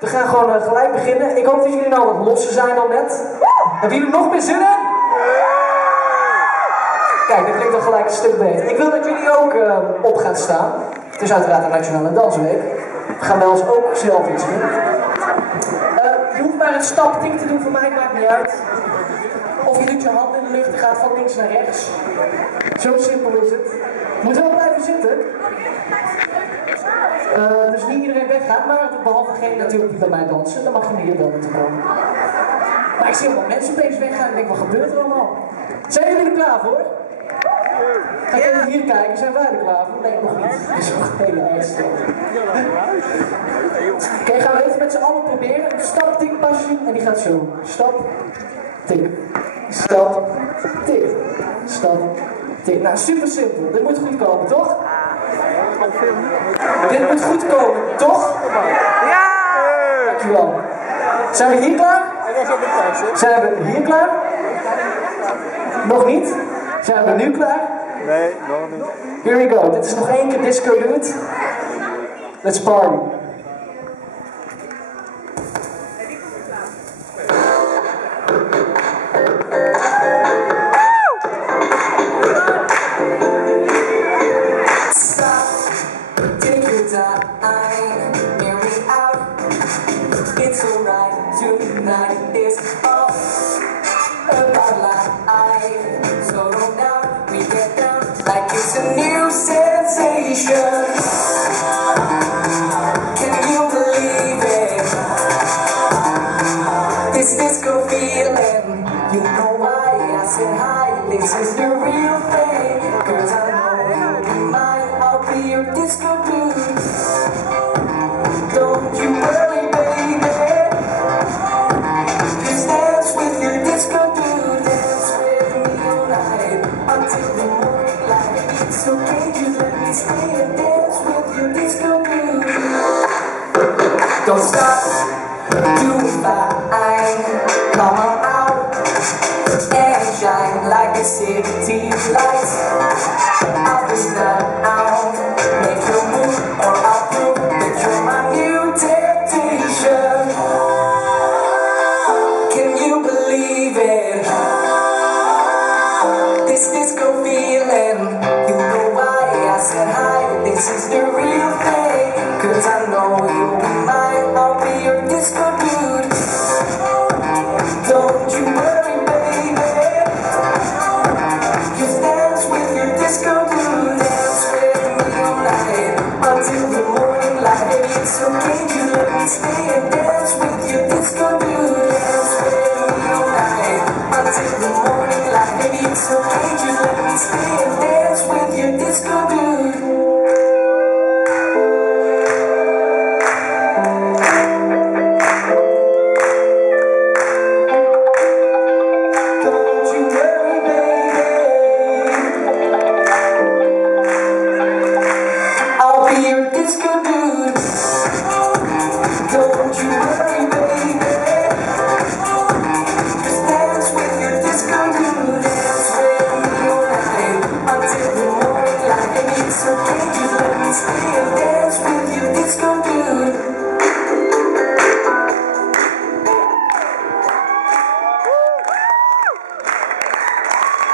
We gaan gewoon gelijk beginnen. Ik hoop dat jullie nou wat losser zijn dan net. Hebben jullie nog meer zin in? Kijk, dat klinkt al gelijk een stuk beter. Ik wil dat jullie ook op gaan staan. Het is uiteraard een Nationale Dansweek. We gaan bij ons ook zelf iets doen. Je hoeft maar een staptik te doen, voor mij maakt niet uit. Of je doet je hand in de lucht en gaat van links naar rechts. Zo simpel is het. Je moet wel blijven zitten. Dus niet iedereen weggaat, maar behalve degene natuurlijk die bij mij dansen, dan mag je hier wel naartoe komen. Maar ik zie allemaal mensen opeens weggaan en denk, wat gebeurt er allemaal? Zijn jullie er klaar voor? Ga ik even hier kijken, zijn wij er klaar voor? Nee, nog niet. Dat is nog een hele uitstel. Oké, gaan we even met z'n allen proberen. Stap, tik, pasje. En die gaat zo. Stap, tik. Stap, tik. Stap, tik. Nou, super simpel. Dit moet goed komen, toch? Dit moet goed komen, toch? Ja! Dankjewel. Zijn we hier klaar? Zijn we hier klaar? Nog niet? Zijn we nu klaar? Nee, nog niet. Here we go. Dit is nog één keer Disco Dude. Let's party. It's alright, tonight is all about life. So don't doubt, we get down like it's a new sensation. Can you believe it? This disco feeling, you know why I said hi. This is the real thing, 'cause I know you'll be mine. I'll be your disco dude. Don't you worry, baby. Just dance with your disco dude. Dance with me all night until the morning light. It's okay, just let me stay and dance with your disco dude. Don't stop, do fine. Come on out and shine like the city lights. I'll be down, make your move or I'll prove that you're my new temptation. Can you believe it? This disco feeling, you know why I said hi. This is the real thing, 'cause I know you'll be mine. I'll be your disco dude. Don't you worry, baby. Just dance with your disco dude. Dance with me all night until the morning light. Baby, it's okay, just let me stay and dance with your disco dude. Dance with me all night until the morning light. Baby, it's okay, just let me stay and dance with your disco dude.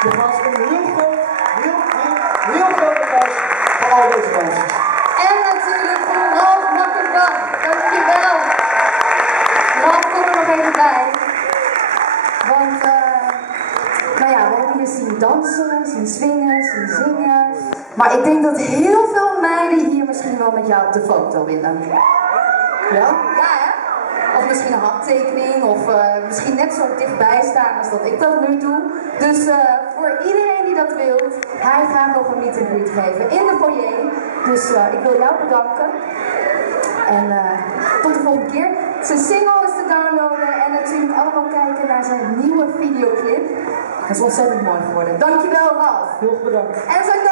Nogmaals een heel groot applaus voor al deze dansers. En natuurlijk voor Ralf Makkerbach. Dankjewel. Ralf, kom er nog even bij. Want, nou ja, we hebben hier zien dansen, zien swingen, zien zingen. Maar ik denk dat heel veel meiden hier misschien wel met jou op de foto willen. Ja? Ja, hè? Of misschien een handtekening, of misschien net zo dichtbij staan als dat ik dat nu doe. Dus voor iedereen die dat wil, hij gaat nog een meet and greet geven in de foyer. Dus ik wil jou bedanken. En tot de volgende keer. Zijn single is te downloaden en natuurlijk allemaal kijken naar zijn nieuwe videoclip. Dat is ontzettend mooi geworden. Dankjewel, Ralf. Heel bedankt. En zijn